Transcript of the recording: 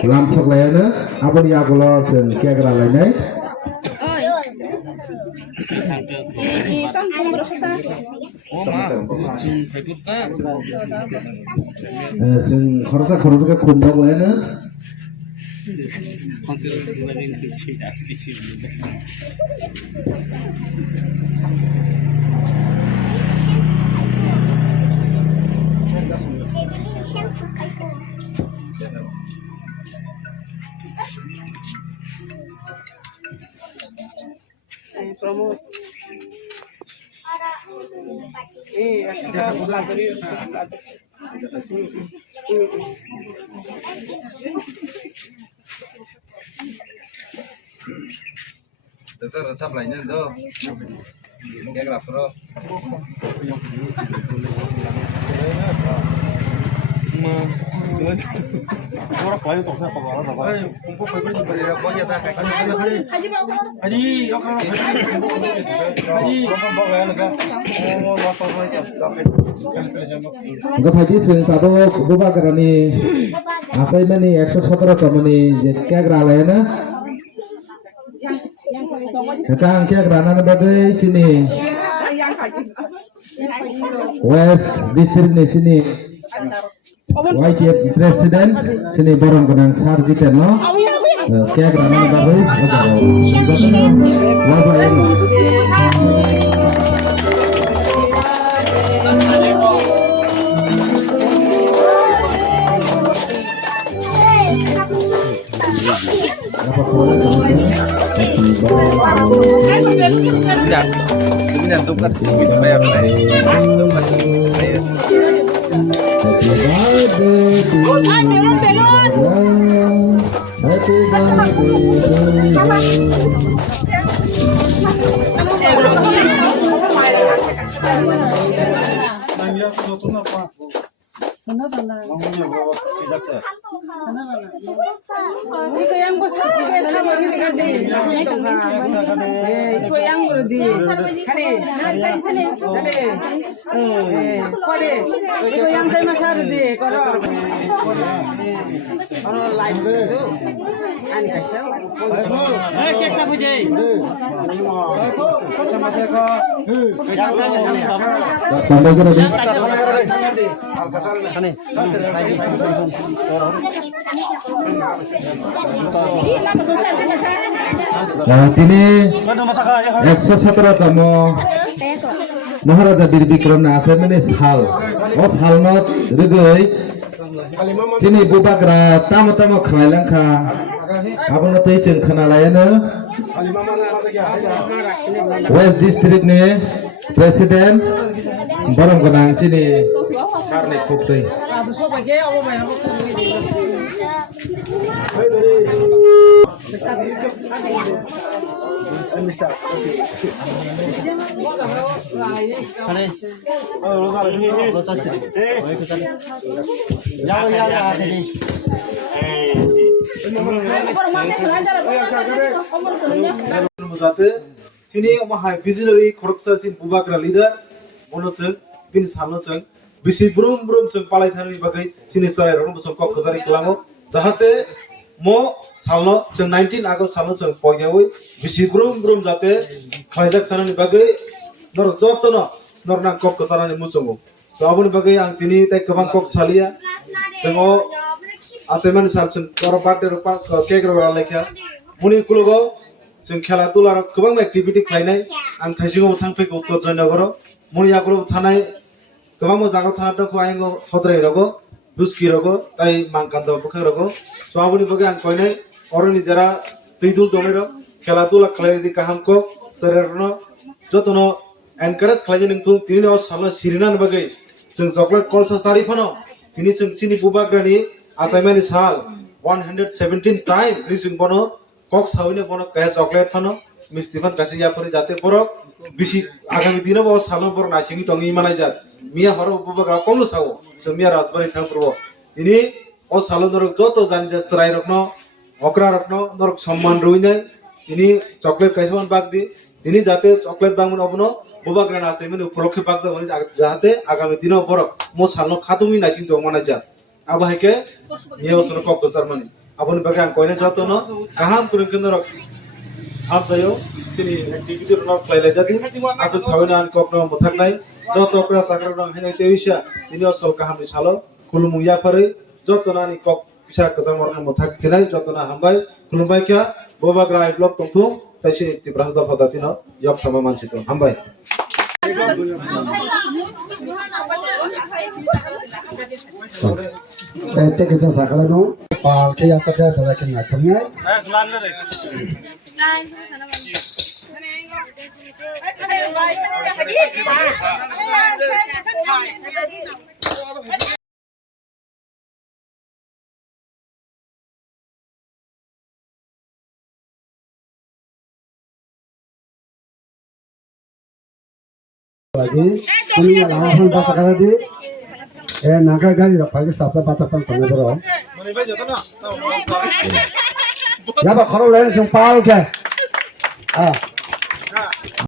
Lamsok layana, apa ni aku lo sen kia kera lainnya? Sen khorsa ke kumbang layana. Promo. Tetap resap lainnya tuh, kayak gelap bro. Orang lain tuh siapa kalau apa? Kumpul kumpul beri apa aja tak? Haji bawa. Haji, oke. Haji, kumpul bawa ya lega. Oh, waktu aja. Enggak haji sen satu buka kerani asai mani 117 kamani je kia kera layana. Sekarang kia kerana nabagai sini. West District ni sini. YTF President sini borong kenang sarjiten no. Kia kerana nabagai. Wabah ini. Tidak, ini nanti kan sih supaya apa ya? Tempat supaya. Iko yang besar sama ini kan di. Iko yang berdi. Kali. Kali. Iko yang saya masar di. Kalau. Kalau lain itu. Ani kasih. Cek sabu jai. Sama saya kok. Yang saya. Sampai ke lagi. Ini 117 tamo Maharaja Bir Bikram na ase mane sal. O salnot rigoi sini bubagra tamo khlailang kha abono tei cheng khana layana West District ni President borong kenang sini karne kuksai. Sini mahai visionary korupsi sin bubagra leader monoseng bin sanoseng bisi brum seng palai thani bagai sini sarai ron busong kok kezari kelango jahate mo salno seng 19 August salno seng poyawi bisi brum jate khajak thani bagai nor jotono nor nang kok kezarani musongo so abuni bagai ang tini tai kebang kok salia sengo aseman sal seng korobate rupa kekro lekha muni kulogo जों खेला दुला गोबां activity खालायनाय आं थाइजिङाव थांफैगौ उत्तर जयनगराव मुनि आगराव थानाय गोबां मोजाङाव थाना दंखौ आङो हद्राय रगो दुस्की रगो ताई मांकान्द बुखाय रगो सो आबुनि बगे आं कयनाय अरनि जरा दैदुल दंनाय र खेला दुला खालायदि काहामको जरेरनो जतनो एनकारेज खालायनो नोंथु तिनि अ सामना सिरिनान बगे जों चकलेट कलसा सारि फनो तिनि जों सिनि बुबाग्रानि आसायमानि साल 117 टाइम रिसिं बनो कक सावने बनो कहे चॉकलेट फनो मिस्टिफन कसे या परि जाते परो बिसि आगामी दिनो बो सालो बर नासिंगि तंगि मानाय जात मिया हरो बुबगा कमलो सावो जों मिया राजबारि थां प्रबो दिनि अ सालो नर जतो जानि जा सराय रखनो অকরা রত্ন নরক সম্মান রই নাই তিনি চকলেট কাইসমান বাগ দি তিনি যাতে চকলেট বাংমন অবনো বুবা গ্রান আছে মানে উপলক্ষে বাগ যাবনি যাতে আগামী দিন বরক মো সালনো খাতুমি নাইছিন তো মানাই যা আবাহিকে নিয়ে বছর কক বছর মানে আপনি বাগে আং কইনে যতন গাহাম করে কেন রক আপ যায়ও তিনি টিভিতে রক লাইলে যাদি আসল সাবেনা আন কক ন মথাক নাই যত অকরা চাকরা রং হেনে তেইশা তিনি অসল কাহামনি সালো খুলুমু ইয়া পারে যত নানি কক পিসা কাজাং মরন মথাক কেনাই যত না হামবাই খুলুমবাই কা boba grai blok tongtu taisi ti prasda padati no yok sama manchi to hambai Ete kita sakala no pal ke ya sakala pada ke na kami ai lagi kami langsung dapat kali di naga gari pagi sabtu batapan pengajar ya pak kalau lain sumpah ke